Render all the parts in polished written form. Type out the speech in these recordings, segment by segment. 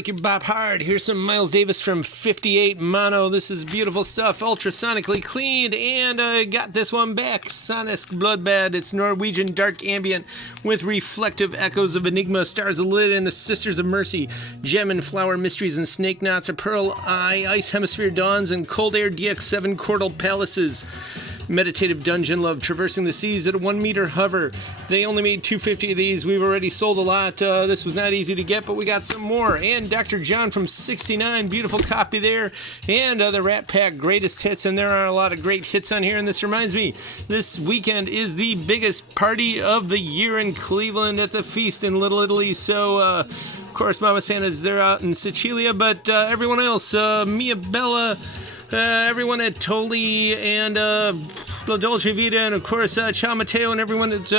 like your bop hard. Here's some Miles Davis from 58 Mono. This is beautiful stuff, ultrasonically cleaned, and got this one back. Sonisk Bloodbad. It's Norwegian dark ambient with reflective echoes of Enigma, Stars of Lid, and the Sisters of Mercy. Gem and Flower Mysteries and Snake Knots, a Pearl Eye, Ice Hemisphere Dawns, and Cold Air DX7 Chordal Palaces. Meditative Dungeon Love, Traversing the Seas at a 1 meter hover. They only made 250 of these. We've already sold a lot. This was not easy to get, but we got some more. And Dr. John from 69, beautiful copy there. And the Rat Pack Greatest Hits, and there are a lot of great hits on here. And this reminds me, this weekend is the biggest party of the year in Cleveland at the Feast in Little Italy. So, of course, Mama Santa's there out in Sicilia, but everyone else, Mia Bella, everyone at Toli and La Dolce Vita, and of course Ciao Matteo and everyone at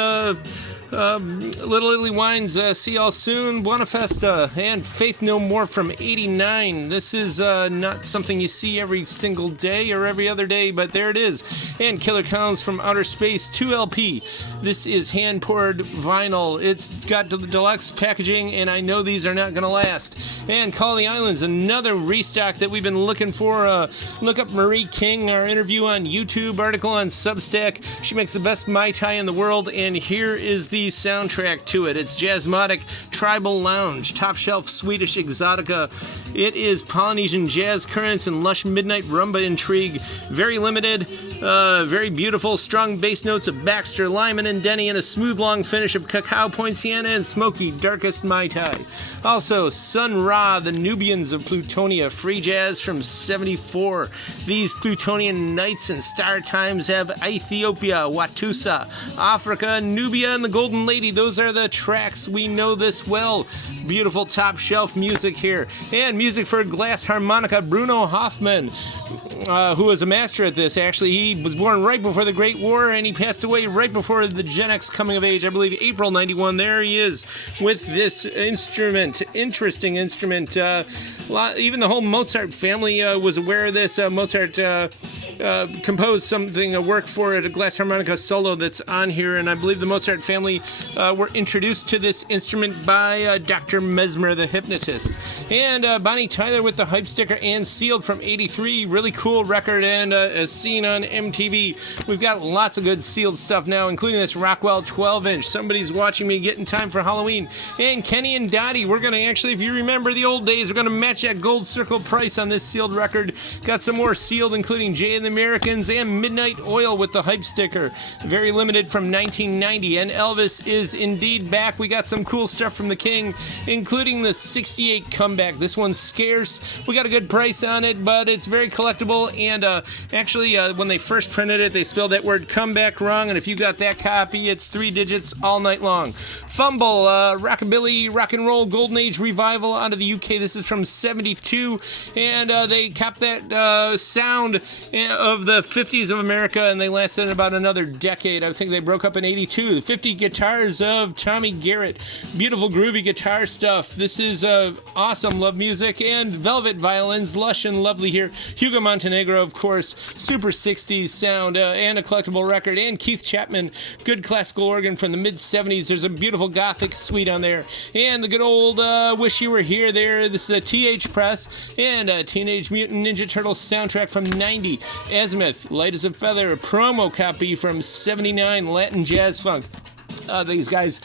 Little Italy Wines. See y'all soon. Buona Festa. And Faith No More from 89. This is not something you see every single day or every other day, but there it is. And Killer Clowns from Outer Space 2LP. This is hand-poured vinyl. It's got the deluxe packaging, and I know these are not going to last. And Call the Islands, another restock that we've been looking for. Look up Marie King, our interview on YouTube, article on Substack. She makes the best Mai Tai in the world, and here is the soundtrack to it. It's Jazzmatic Tribal Lounge, top shelf Swedish exotica. It is Polynesian jazz currents and lush midnight rumba intrigue. Very limited, very beautiful, strong bass notes of Baxter, Lyman, and Denny, and a smooth long finish of Cacao Poinciana and smoky darkest Mai Tai. Also, Sun Ra, the Nubians of Plutonia, free jazz from 74. These Plutonian nights and star times have Ethiopia, Watusa, Africa, Nubia, and the Golden Lady. Those are the tracks. We know this well. Beautiful top shelf music here. And music for glass harmonica, Bruno Hoffman, who was a master at this. Actually, he was born right before the Great War, and he passed away right before the Gen X coming of age, I believe April 91. There he is with this instrument. Interesting instrument. Even the whole Mozart family was aware of this. Mozart composed something, a work for it, a glass harmonica solo that's on here, and I believe the Mozart family were introduced to this instrument by Dr. Mesmer, the hypnotist. And Bonnie Tyler with the hype sticker and Sealed from 83, really cool record, and as seen on MTV. We've got lots of good Sealed stuff now, including this Rockwell 12-inch. Somebody's watching me get in time for Halloween. And Kenny and Dottie, we're going to actually, if you remember the old days, we're going to match that gold circle price on this Sealed record. Got some more Sealed, including Jay and the Americans and Midnight Oil with the hype sticker. Very limited from 1990. And Elvis is indeed back. We got some cool stuff from the King, including the 68 comeback. This one's scarce. We got a good price on it, but it's very collectible. And actually, when they first printed it, they spelled that word comeback wrong. And if you got that copy, it's 3 digits all night long. Fumble, Rockabilly, Rock and Roll, Golden Age Revival out of the UK. This is from 72, and they kept that sound of the 50s of America, and they lasted about another decade. I think they broke up in 82. The 50 guitars of Tommy Garrett. Beautiful, groovy guitar stuff. This is awesome. Love music. And Velvet Violins, lush and lovely here. Hugo Montenegro, of course. Super 60s sound and a collectible record. And Keith Chapman, good classical organ from the mid-70s. There's a beautiful Gothic suite on there, and the good old Wish You Were Here there. This is a TH Press and a Teenage Mutant Ninja Turtles soundtrack from 90. Azimuth, Light as a Feather, a promo copy from 79, Latin Jazz Funk. These guys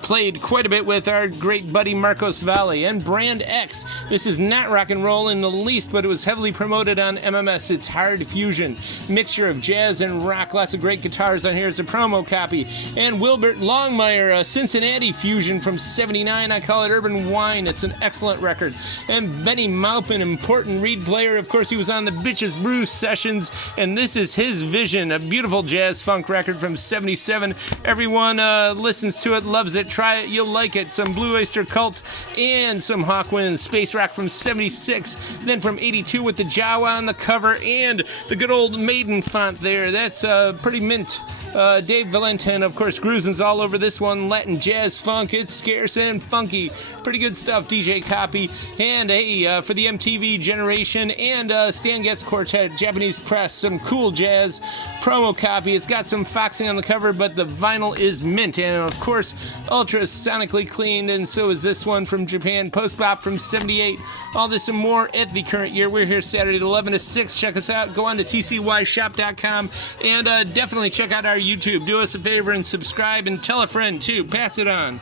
played quite a bit with our great buddy Marcos Valle. And Brand X, this is not rock and roll in the least, but it was heavily promoted on MMS. It's hard fusion, mixture of jazz and rock. Lots of great guitars on here. It's a promo copy. And Wilbert Longmire, Cincinnati fusion from 79. I call it Urban Wine. It's an excellent record. And Benny Maupin, important reed player. Of course, he was on the Bitches Brew sessions, and this is his Vision, a beautiful jazz funk record from 77. Everyone listens to it, loves it, try it, you'll like it. Some Blue Oyster Cult and some Hawkwind Space Rock from 76, then from 82 with the Jawa on the cover and the good old Maiden font there. That's pretty mint. Dave Valentin, of course, Gruzin's all over this one. Latin jazz funk, it's scarce and funky. Pretty good stuff, DJ Copy. And for the MTV generation and Stan Getz Quartet, Japanese Press, some cool jazz promo copy. It's got some foxing on the cover, but the vinyl is mint. And of course, ultra sonically cleaned, and so is this one from Japan. Post Bop from 78. All this and more at the current year. We're here Saturday at 11 to 6. Check us out. Go on to tcyshop.com and definitely check out our YouTube. Do us a favor and subscribe and tell a friend too. Pass it on.